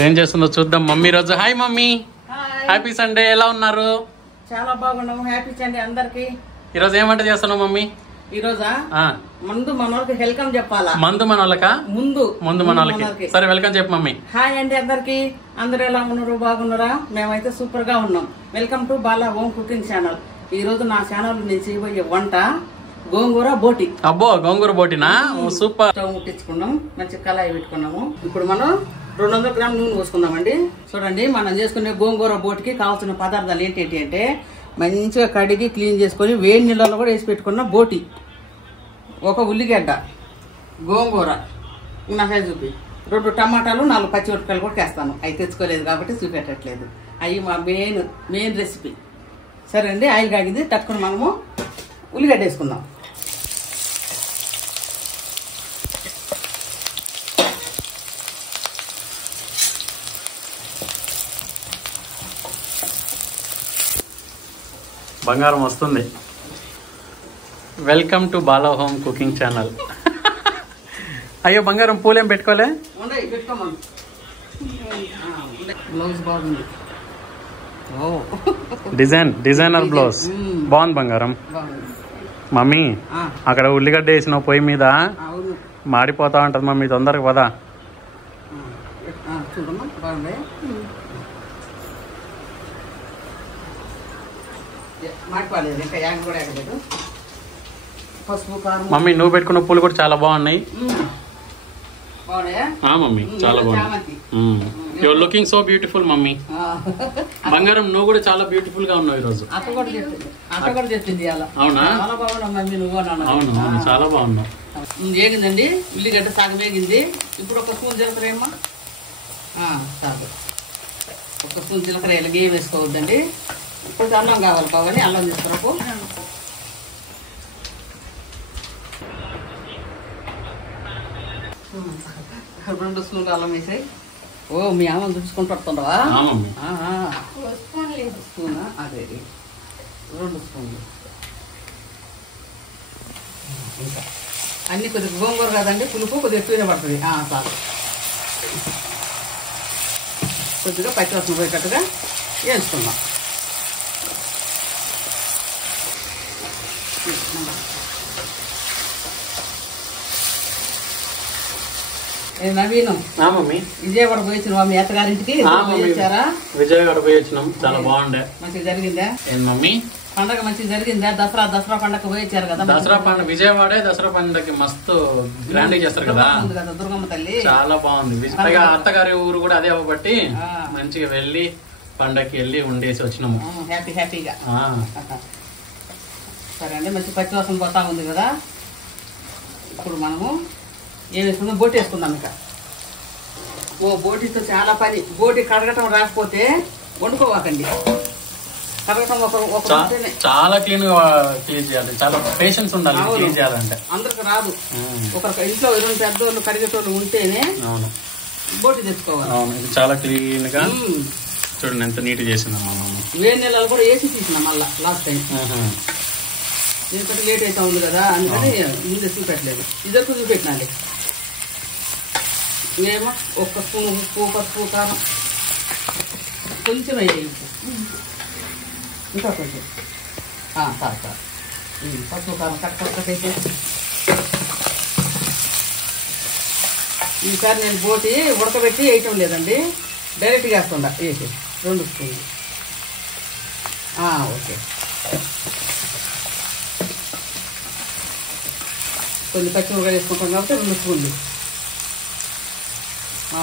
ఏం చేస్తుందో చూద్దాం మమ్మీ రోజు. Hi mummy, happy Sunday. ఎలా ఉన్నారు? చాలా బాగున్నాము. హ్యాపీ సండే అందరికి. ఈ రోజు ఏం వంట చేస్తున్నావు మమ్మీ? ఈ రోజా ముందు మన వాళ్ళకి వెల్కమ్ చెప్పాలా? మందు మన వాళ్ళకా? ముందు మన వాళ్ళకి. సరే వెల్కమ్ చెప్పు మమ్మీ. హాయ్ అండి అందరికి. అందరు ఎలా ఉన్నారు? బాగున్నారా? మేమైతే సూపర్ గా ఉన్నాం. Welcome to Bala home cooking channel. ఈ రోజు నా ఛానల్ నేను చేయబోయే వంట గోంగూర బోటి. అబ్బో, గోంగూర బోటినా? సూపర్. స్టవ్ ముట్టించుకున్నాం, మంచి కళాయి పెట్టుకున్నాము. ఇప్పుడు మనం 200 గ్రాముల నూనె పోసుకుందామండి. చూడండి, మనం చేసుకునే గోంగూర బోటికి కావాల్సిన పదార్థాలు ఏంటి అంటే మంచిగా కడిగి క్లీన్ చేసుకొని వేడి నీళ్ళలో కూడా వేసి పెట్టుకున్న బోటి, ఒక ఉల్లిగడ్డ, గోంగూర నాకే చూపి, 2 టమాటాలు, 4 పచ్చిమిరపకాయలు కూడా వేస్తాను. అవి తెచ్చుకోలేదు కాబట్టి చూపెట్టట్లేదు. అవి మా మెయిన్ రెసిపీ. సరే అండి, ఆయిల్ కాగింది. తక్కువ మనము ఉల్లిగడ్డ వేసుకుందాం. బంగారం వస్తుంది. Welcome to Bala home cooking channel. అయ్యో బంగారం, పూలేం పెట్టుకోలే? పెట్టుకోమను. బ్లౌజ్ బాగుంది. డిజైనర్ బ్లౌజ్ బాగుంది బంగారం. మమ్మీ, అక్కడ ఉల్లిగడ్డ వేసిన పొయ్యి మీద మాడిపోతా ఉంటది మమ్మీ, తొందరగా పదా. చూడమ్మా, బాగుంది. మాడిపోలేదు, ఇంకా యాగ కూడా ఎక్కలేదు. పసుపు, కారం. మమ్మీ, నువ్వు పెట్టుకున్న పూలు కూడా చాలా బాగున్నాయి. బాగున్నాయా? మమ్మీ చాలా బాగుంది. Your looking so beautiful mummy. బంగారం, నువ్వు కూడా చాలా బ్యూటిఫుల్ గా ఉన్నావు ఈ రోజు. అత్త కూడా చెప్పింది అలా. అవునా? చాలా బాగున్నావు మమ్మీ, నువ్వు. అవును, చాలా బాగున్నావు. వేగిందండి, ఉల్లిగడ్డ సగం వేగింది. ఇప్పుడు ఒక స్పూన్ జీలకర్ర ఏమ్మా. చాలు, ఒక స్పూన్ జీలకర్ర. ఇలా గేమ్ వేసుకోవద్దండి. కొంచెం అల్లం కావాలి బావని, అల్లం తీసుకురాకు. 2 స్పూన్లు అల్లం వేసాయి. ఓ, మీ అమ్మని చూసుకుంటూ పడుతుండవా? స్పూనా? అదే 2 స్పూన్లు. ఇంకా అన్ని కొద్దిగా గోంగూర కదండి, పులుపు కొద్దిగా ఎక్కువనే పడుతుంది. చాలు, కొద్దిగా పచ్చివాసన పోయేటట్టుగా వేసుకుందాం. నవీనం, విజయవాడ పోయి వచ్చిన మీ అత్తగారింటికి. విజయవాడ పోయి వచ్చినాం, చాలా బాగుండే. మంచిగా జరిగిందా మమ్మీ? పండగ మంచిగా జరిగిందా? దసరా పండగ పోయి వచ్చారు కదా. దసరా పండుగ విజయవాడే. దసరా పండుగకి మస్తు గ్రాండ్ చేస్తారు కదా, దుర్గమ్మ తల్లి. చాలా బాగుంది. అత్తగారి ఊరు కూడా అదే కాబట్టి మంచిగా వెళ్ళి పండగకి వెళ్ళి ఉండేసి వచ్చినాము. హ్యాపీగా. సరే అండి, మంచి పచ్చివాసన పోతా ఉంది కదా. ఇప్పుడు మనము ఏం వేసుకుందాం? బోటి వేసుకుందాం. ఇంకా బోటితో చాలా పని. బోటి కడగటం రాకపోతే వండుకోవాకండి. కడగటం చాలా క్లీన్ చేయాలి, చాలా పేషెన్స్ ఉండాలి క్లీన్ చేయాలంటే. అందరికి రాదు. ఒకరికి ఇంట్లో 2 పెద్దోళ్ళు కడిగేటోళ్ళు ఉంటేనే బోటి తెచ్చుకోవాలి. అవును, ఇది చాలా క్లీన్ గా. చూడండి ఎంత నీట్ చేసినాం. వేడి నీళ్ళలో కూడా వేసి తీసిన మళ్ళా లాస్ట్ టైం. ఎందుకంటే లేట్ అవుతా ఉంది కదా, అందుకని ముందే చూపెట్టలేదు. ఇద్దరు చూపెట్టినాలి. ఏమో 1 స్పూన్ ఉప్పు, పసుపు, కారం, కొంచెం వేయాలి. ఇంకా కొంచెం సార్ పసుపు, కారం కట్టకట్టయితే. ఈసారి నేను బోటి ఉడకబెట్టి వేయటం లేదండి, డైరెక్ట్గా వేస్తుండా. వేసి 2 స్పూన్లు. ఓకే, కొన్ని పచ్చిమిరపకాయలు వేసుకుంటాం కాబట్టి 2 స్పూన్లు.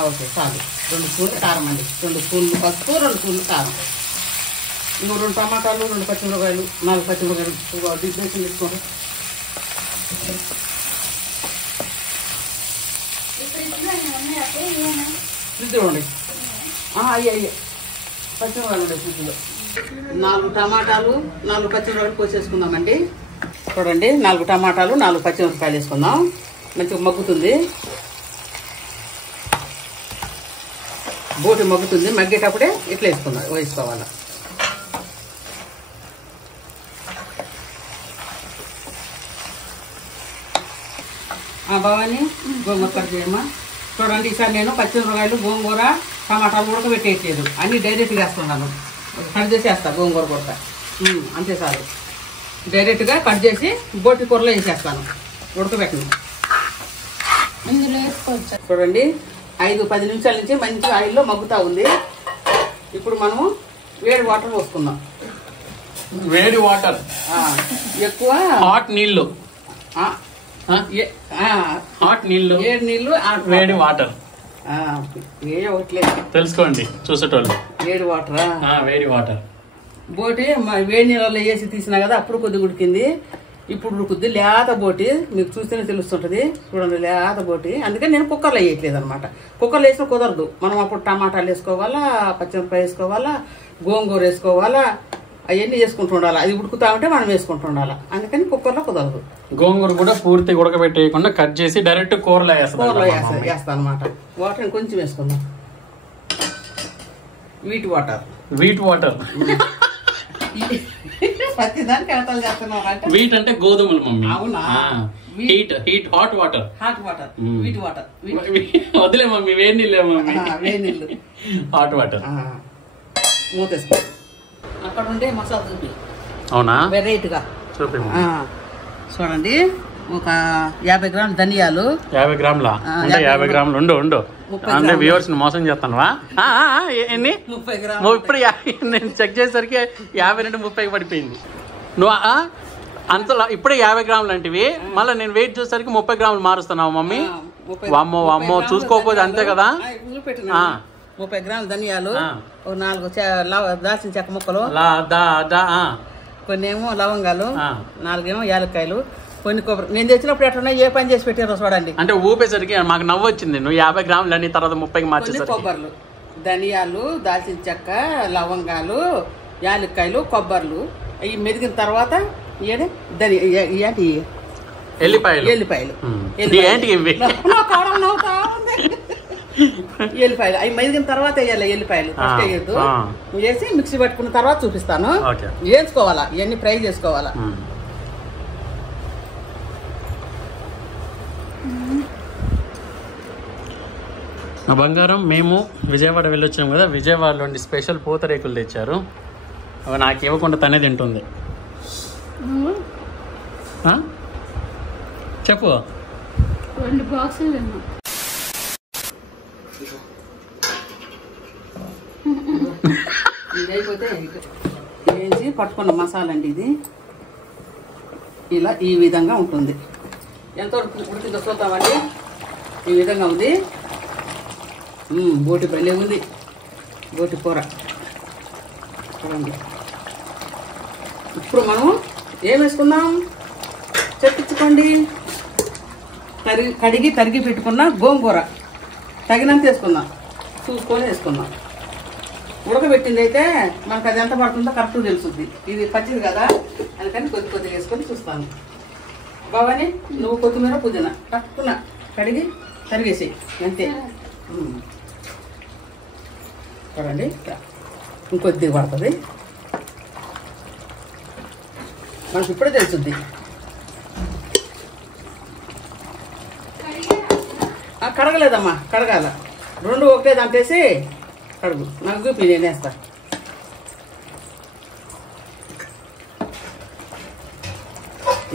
ఓకే, చాలు. 2 స్పూన్లు కారం అండి. 2 స్పూన్లు పసుపు, 2 స్పూన్లు కారం. ఇంకో 2 టమాటాలు, 2 పచ్చిమిరపకాయలు, 4 పచ్చిమిరపకాయలు డిస్టేషన్ తీసుకోండి. ఫ్రిడ్జ్ చూడండి. అయ్యే పచ్చిమిరపకాయలు ఉండే ఫ్రిడ్జ్లో. 4 టమాటాలు, 4 పచ్చిమిరపకాయలు కోసేసుకుందామండి. చూడండి, 4 టమాటాలు, 4 పచ్చిమిరపకాయలు వేసుకుందాం. మంచిగా మగ్గుతుంది. బోటి మగ్గుతుంది. మగ్గేటప్పుడే ఇట్లా వేసుకోవాలి. భవాని గోంగూర కట్ చేయమ్మా. చూడండి, ఈసారి నేను పచ్చిమిరపకాయలు, గోంగూర, టమాటాలు ఉడకబెట్టేయట్లేదు, అన్నీ డైరెక్ట్గా వేస్తున్నాను. కట్ చేసి వేస్తా గోంగూర కూడా అంతే సార్. డైరెక్ట్గా కట్ చేసి బోటి కూరలో వేసేస్తాను, ఉడకబెట్టను. ఇందులో వేసుకోవచ్చు. చూడండి 5-10 నిమిషాల నుంచి మంచిగా ఆయిల్లో మగ్గుతూ ఉంది. ఇప్పుడు మనము వేడి వాటర్ పోసుకుందాం. వేడి వాటర్, ఎక్కువ హాట్ నీళ్ళు, హాట్ నీళ్ళు, వేడి నీళ్ళు, వేడి వాటర్ ఒకట్లేదు తెలుసుకోండి చూసేటోళ్ళు. వేడి వాటరా? వేడి వాటర్. బోటి వేడి నీళ్ళలో వేసి తీసినా కదా, అప్పుడు కొద్దిగా ఉడికింది. ఇప్పుడు ఉడుకుద్ది. లేత బోటి మీకు చూస్తేనే తెలుస్తుంటది. చూడండి లేత బోటి. అందుకని నేను కుక్కర్లో వేయట్లేదు అనమాట. కుక్కర్లో వేసినా కుదరదు. మనం అప్పుడు టమాటాలు వేసుకోవాలా, పచ్చిమిరపకాయ వేసుకోవాలా, గోంగూర వేసుకోవాలా, అవన్నీ వేసుకుంటూ ఉండాలి. అది ఉడుకుతా ఉంటే మనం వేసుకుంటూ ఉండాలి. అందుకని కుక్కర్లో కుదరదు. గోంగూర కూడా పూర్తి ఉడకబెట్టేయకుండా కట్ చేసి డైరెక్ట్ కూరలో వేస్తా అనమాట. వాటర్ ఇంకొంచెం వేసుకుందాం. Wheat water. వీట్ వాటర్ ప్రతిదానికి అవతలు చేస్తున్నాం అంటే. వీట్ అంటే గోధుమలు మమ్మీ. అవునా? Heat heat hot water. Hot water, wheat water. వదిలే మమ్మీ, వేడి నీళ్ళే మమ్మీ. వేడి నీళ్ళు, హాట్ వాటర్. మూతేసుకో. అక్కడ ఉండే మసాలా చూపి. అవునా? వెరైటీగా చూపి. చూడండి ఒక 50 గ్రాములు ధనియాలు. 50 గ్రాముల అంటే 50 గ్రాములు ఉండు అంటే వ్యూవర్స్ మోసం చేస్తానువా? ఎన్ని? 30 గ్రాములు. నువ్వు ఇప్పుడు నేను చెక్ చేసేసరికి 50 నుండి 30 పడిపోయింది. నువ్వు అంతలో ఇప్పుడే 50 గ్రాములు అంటివి, మళ్ళీ నేను వెయిట్ చేసేసరికి 30 గ్రాములు మారుస్తున్నావు మమ్మీ. వామ్మో చూసుకోకపోతే అంతే కదా. 30 గ్రాములు ధనియాలు, 4 దాల్చిన చెక్క ముక్కలు, కొన్ని ఏమో లవంగాలు, 4 ఏమో యాలక్కాయలు, కొన్ని కొబ్బరి. నేను తెచ్చినప్పుడు ఎట్లా ఏ పని చేసి పెట్టారో చూడండి. అంటే ఊపేసరికి మాకు నవ్వు వచ్చింది. నువ్వు 50 గ్రాములు అన్ని తర్వాత 30కి మార్చేసరికి. కొబ్బర్లు, ధనియాలు, దాల్చిన చెక్క, లవంగాలు, యాలక్కాయలు, కొబ్బర్లు. అవి మెదిగిన తర్వాత ఎల్లిపాయలు. ఎల్లిపాయలు అవి మెదిగిన తర్వాత వేయాలి. ఎల్లిపాయలు ఫస్ట్ వేయద్దు. వేసి మిక్సీ పట్టుకున్న తర్వాత చూపిస్తాను. వేసుకోవాలా, ఇవన్నీ ఫ్రై చేసుకోవాలా. నా బంగారం, మేము విజయవాడ వెళ్ళొచ్చాం కదా, విజయవాడలోని స్పెషల్ పూతరేకులు తెచ్చారు. అవి నాకు ఇవ్వకుండా తనే తింటుంది. చెప్పు. 2 బాక్సులు తిన్నాం. ఇది అయిపోతే వేసి పట్టుకున్న మసాలా అండి. ఇది ఇలా ఈ విధంగా ఉంటుంది. ఎంత ఉడికిందో చూద్దామండి. ఈ విధంగా ఉంది. బోటి భలే ఉంది. బోటి కూర చూడండి. ఇప్పుడు మనం ఏం వేసుకుందాం చెప్పించుకోండి. కడిగి తరిగి పెట్టుకున్న గోంగూర తగినంత వేసుకుందాం, చూసుకొని వేసుకుందాం. ఉడకబెట్టింది అయితే మనకు అది ఎంత పడుతుందో కరెక్ట్గా తెలుస్తుంది. ఇది పచ్చిది కదా, అందుకని కొద్దిగా వేసుకొని చూస్తాను. బాగానే నువ్వు కొత్తిమీర, పుదీనా తక్కువ కడిగి తరిగేసి అంతే. చూడండి ఇంకొద్దిగా పడుతుంది. మనకు ఇప్పుడే తెలుస్తుంది. కడగలేదమ్మా, కడగాల. 2 ఒకటే దాంటేసి కడుగు. నాకు చూపి, నేను వేస్తా.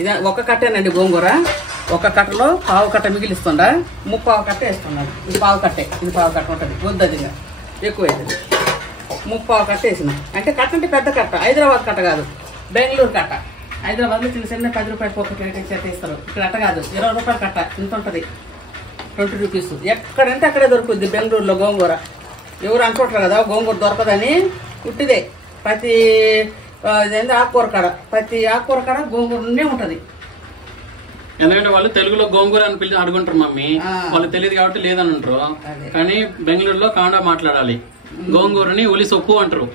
ఇది ఒక కట్టేనండి గోంగూర. ఒక కట్టలో పావు కట్ట మిగిలిస్తుండా, 3/4 కట్ట వేస్తున్నాడు. ఇది పావు కట్టే, ఇది పావు కట్ట ఉంటుంది. వద్దదిగా ఎక్కువ అవుతుంది. 3/4 కట్ట వేసిన అంటే కట్ట అంటే పెద్ద కట్ట. హైదరాబాద్ కట్ట కాదు, బెంగళూరు కట్ట. హైదరాబాద్లో చిన్న 10 రూపాయలు ఒక్క చెట్టు ఇస్తారు. ఇక్కడ అట్ట కాదు, 20 రూపాయల కట్ట. ఇంత ఉంటుంది, 20 రూపీస్. ఎక్కడంటే అక్కడే దొరుకుద్ది బెంగళూరులో గోంగూర. ఎవరు అనుకుంటారు కదా గోంగూర దొరకదని. ఉట్టిదే. ప్రతి ఆకుకూర కాడ, ప్రతి ఆకుకూర కాడ గోంగూరనే ఉంటుంది. ఎందుకంటే వాళ్ళు తెలుగులో గోంగూర అని పిలిచి అడుగుంటారు మమ్మీ. వాళ్ళు తెలియదు కాబట్టి లేదని అంటారు. కానీ బెంగళూరులో కన్నడ మాట్లాడాలి. గోంగూరని ఉలి సొప్పు అంటారు.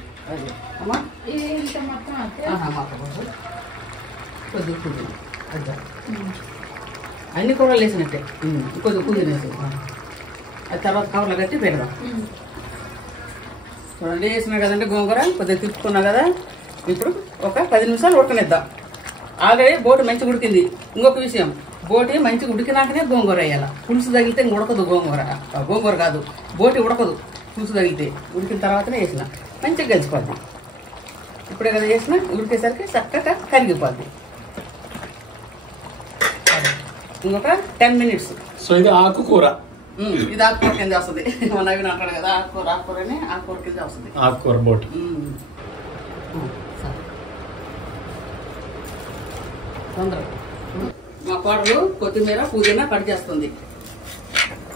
అన్ని కూరలు వేసినట్టే కొద్దిగా పుదీనా వేసి అది తర్వాత కవర్లో కట్టి పెడదాం. చూడండి వేసినా కదండి గోంగూర. కొద్దిగా తిప్పుకున్నా కదా. ఇప్పుడు ఒక 10 నిమిషాలు ఉడకనిద్దాం. ఆల్రెడీ బోటి మంచిగా ఉడికింది. ఇంకొక విషయం, బోటి మంచిగా ఉడికినాకనే గోంగూర వేయాలి. పులుసు తగిలితే ఉడకదు గోంగూర. గోంగూర కాదు, బోటి ఉడకదు. పులుసు తగిలితే ఉడికిన తర్వాతనే వేసిన మంచిగా కలిసిపోద్ది. ఇప్పుడే కదా వేసిన ఉడికేసరికి చక్కగా కరిగిపోద్ది. ఇంకొక 10 minutes. సో ఇది ఆకుకూర, ఇది ఆకుకూర కింద వస్తుంది. మన నవీన్ అంటాడు కదా ఆకుకూరని ఆకుకూర కింద వస్తుంది. ఆకుకూర బోటి. తొందరగా మా కోడలు కొత్తిమీర పుదీనా కట్ చేస్తుంది.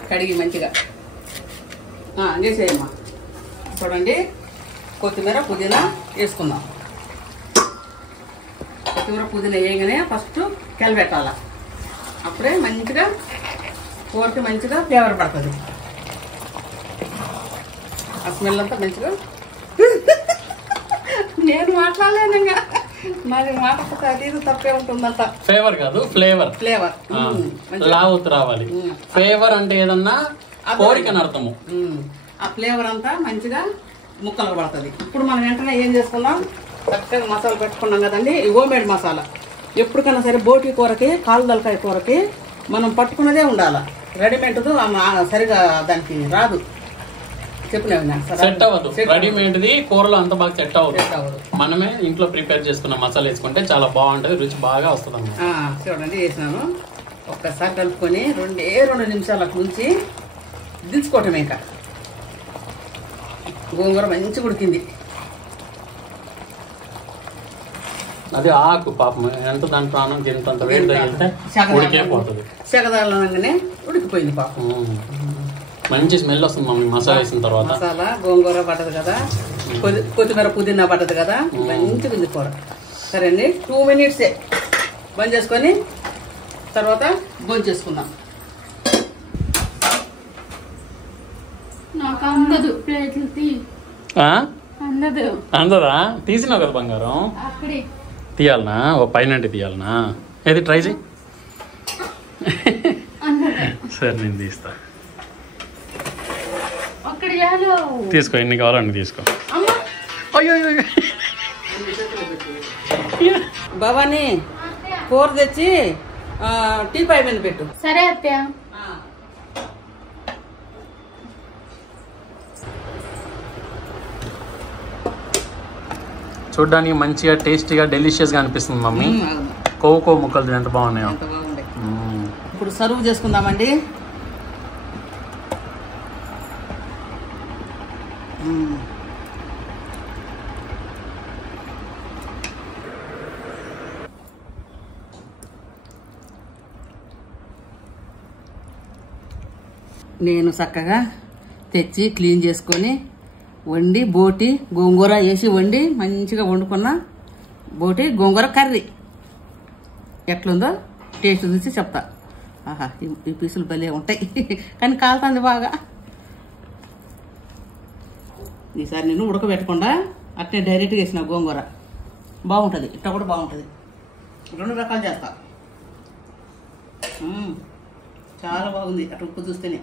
కడిగి మంచిగా చేసేయమ్మా. చూడండి, కొత్తిమీర పుదీనా వేసుకుందాం. కొత్తిమీర పుదీనా వేయగానే ఫస్ట్ కెలబెట్టాల. అప్పుడే మంచిగా కూరకి మంచిగా ఫ్లేవర్ పడుతుంది. ఆ స్మెల్ అంతా మంచిగా నేను మాట్లాడలేను ఇంకా మరి మాట అది తప్పే ఉంటుందంట. ఫ్లేవర్ కాదు ఫ్లేవర్. ఫ్లేవర్ లావుత్ రావాలి. ఫ్లేవర్ అంటే ఏదన్నా కోరికని అర్థము. ఆ ఫ్లేవర్ అంతా మంచిగా ముక్కలకు పడుతుంది. ఇప్పుడు మనం వెంటనే ఏం చేసుకున్నాం, చక్కగా మసాలా పెట్టుకున్నాం కదండి. ఈ హోమ్మేడ్ మసాలా ఎప్పటికైనా సరే బోటి కూరకి కాలు దలకాయ కూరకి మనం పట్టుకున్నదే ఉండాలి. రెడీమేడ్ సరిగా దానికి రాదు. సెట్ అవ్వదు. రెడీమేడ్ది కూరలో అంత బాగా సెట్ అవ్వదు. మనమే ఇంట్లో ప్రిపేర్ చేసుకున్న మసాలా వేసుకుంటే చాలా బాగుంటది, రుచి బాగా వస్తుంది అన్నమాట. చూడండి వేసినాను. ఒక్కసారి కలుపుకొని 2 నిమిషాలు అట్లా ఉంచి దించుకోవటం. ఇంకా గోంగూర మంచిగా ఉడికింది. అది ఆకు పాపం ఎంత దాని ప్రాణం ఎంత వేడి తగిలితే ఉడికే పోతుంది. సెగదాలనగానే ఉడికిపోయింది పాపం. మంచి స్మెల్ వస్తుంది మమ్మీ మసాలా వేసిన తర్వాత. మసాలా గోంగూర పట్టదు కదా, కొత్తిమీర పుదీనా పట్టదు కదా, మంచిగా ఉంది కూర. సరే అండి, 2 minutes బంద్ చేసుకొని తర్వాత భోజనం చేసుకుందాం. నాకు అందదు ప్లేట్లు అందదు. అందదా? తీసినావు కదా బంగారం, అక్కడే తీయాలనా? ఓ పైన తీయాలనా? ఏది ట్రై చేయి. సరే నేను తీస్తా. తీసుకో, ఎన్ని కావాలో అన్ని తీసుకో. అయ్యో భవాని కూర తెచ్చి టీ పై మీద పెట్టు. సరే అత్తయ్య. చూడ్డానికి మంచిగా టేస్టీగా డెలిషియస్గా అనిపిస్తుంది మమ్మీ. కొవ్వు ముక్కలు ఎంత బాగున్నాయో. ఇప్పుడు సర్వ్ చేసుకుందామండి. నేను చక్కగా తెచ్చి క్లీన్ చేసుకొని వండి బోటి గోంగూర వేసి వండి మంచిగా వండుకున్న బోటి గోంగూర కర్రీ ఎట్లుందో టేస్ట్ చూసి చెప్తా. ఆహా, ఈ పీసులు భలే ఉంటాయి కానీ కాలుతుంది బాగా. ఈసారి నేను ఉడకబెట్టకుండా అట్నే డైరెక్ట్గా వేసిన గోంగూర బాగుంటుంది. ఇట్లా కూడా బాగుంటుంది. 2 రకాలు చేస్తా. చాలా బాగుంది అట్లా ఉప్పు చూస్తేనే.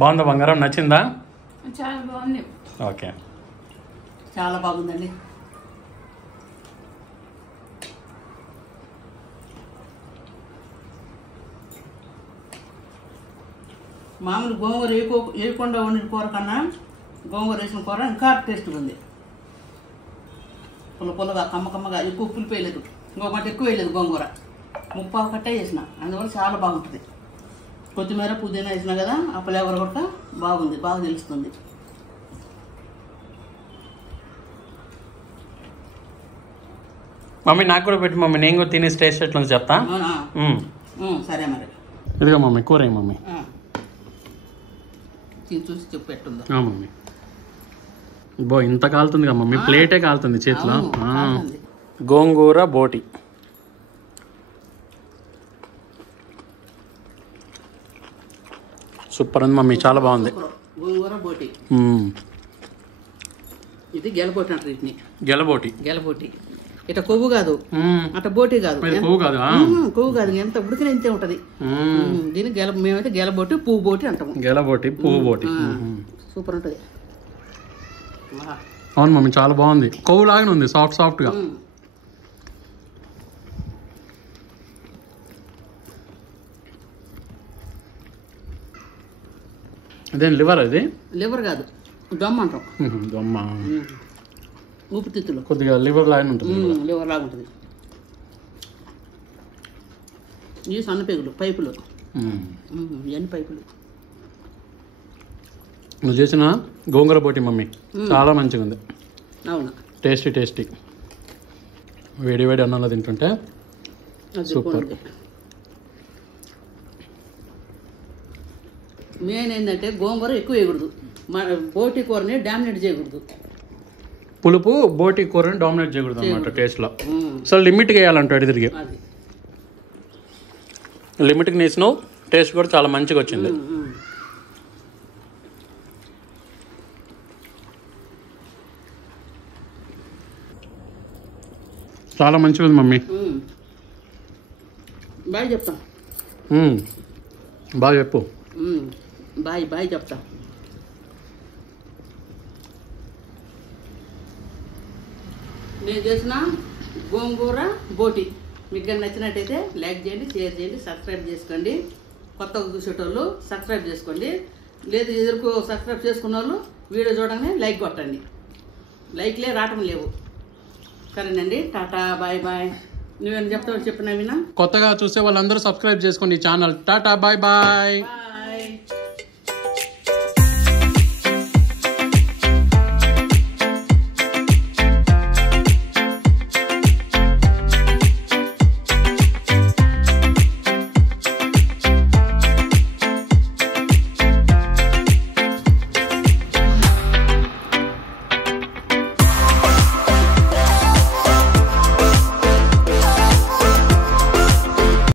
బాగుందా బంగారం? నచ్చిందా? చాలా బాగుంది. ఓకే, చాలా బాగుందండి. మామూలు గోంగూర వేయకుండా వండిన కూర కన్నా గోంగూర వేసిన కూర ఇంకా టేస్ట్గా ఉంది. పుల్లగా కమ్మగా ఎక్కువ పులిపోయలేదు, ఇంకొకటి ఎక్కువ వేయలేదు. గోంగూర 3/4 కట్టే వేసిన, అందువల్ల చాలా బాగుంటుంది. కొత్తిమీర పుదీనా వేసినా కదా, ఆ ఫ్లేవర్ కూడా బాగుంది, బాగా తెలుస్తుంది. మమ్మీ నాకు కూడా పెట్టి మమ్మీ, నేను కూడా తినే టేస్ట్ ఎట్లా చెప్తా. సరే మరి. ఇదిగా మమ్మీ కూర మమ్మీ చూసి చెప్పెట్టుందా మమ్మీ. ఇంత కాలుతుంది కదా మమ్మీ, ప్లేటే కాలుతుంది చేతిలో. గోంగూర బోటి సూపర్ ఉంది మమ్మీ, చాలా బాగుంది. గోంగూర బోటి ఇది గెలబోటి అంటారు. వీటిని గెలబోటి. ఇట్లా కొవ్వు కాదు, అట్లా బోటి కాదు, కొవ్వు కాదు, ఎంత ఉడికిన ఇంతే ఉంటది. దీన్ని మేమైతే గెలబోటి పువ్వు బోటి అంటాము. గెలబోటి పువ్వు బోటి సూపర్ ఉంటది. అవును మమ్మీ, చాలా బాగుంది. కొవ్వు లాగానే ఉంది, సాఫ్ట్ గా. అదేం లివర్ అది? లివర్ కాదు, దొమ్మ అంటాం. దొమ్మ ఊపిరితిత్తులు కొద్దిగా లివర్ లాగా ఉంటుంది. లివర్ లాగా ఉంటుంది. ఇవి సన్నపెగులు, పైపులు, ఇవన్నీ పైపులు. నువ్వు చేసిన గోంగూర బోటి మమ్మీ చాలా మంచిగా ఉంది. అవునా? టేస్టీ. వేడి వేడి అన్నంలో తింటుంటే సూపర్. మెయిన్ ఏంటంటే గోంగూర ఎక్కువ వేయకూడదు, బోటి కూరని డామినేట్ చేయకూడదు. పులుపు బోటి కూరని డామినేట్ చేయకూడదు అనమాట టేస్ట్లో. అసలు లిమిట్గా వేయాలంటాడు తిరిగి. లిమిట్కి వేసినావు, టేస్ట్ కూడా చాలా మంచిగా వచ్చింది. చాలా మంచిగా ఉంది మమ్మీ. బాయ్ చెప్తా. బాగా చెప్పు. బాయ్ చెప్తా. నేను చేసిన గోంగూర బోటి మీకు కానీ నచ్చినట్టయితే లైక్ చేయండి, షేర్ చేయండి, సబ్స్క్రైబ్ చేసుకోండి. కొత్తగా చూసేటోళ్ళు సబ్స్క్రైబ్ చేసుకోండి. లేదు ఎదురుకు సబ్స్క్రైబ్ చేసుకున్న వాళ్ళు వీడియో చూడగానే లైక్ కొట్టండి. లైక్లే రావటం లేవు. సరేనండి, టాటా, బాయ్ బాయ్. నువ్వేమైనా చెప్తావు? చెప్పినా వినా. కొత్తగా చూసే వాళ్ళందరూ సబ్స్క్రైబ్ చేసుకోండి ఛానల్. Tata, bye bye.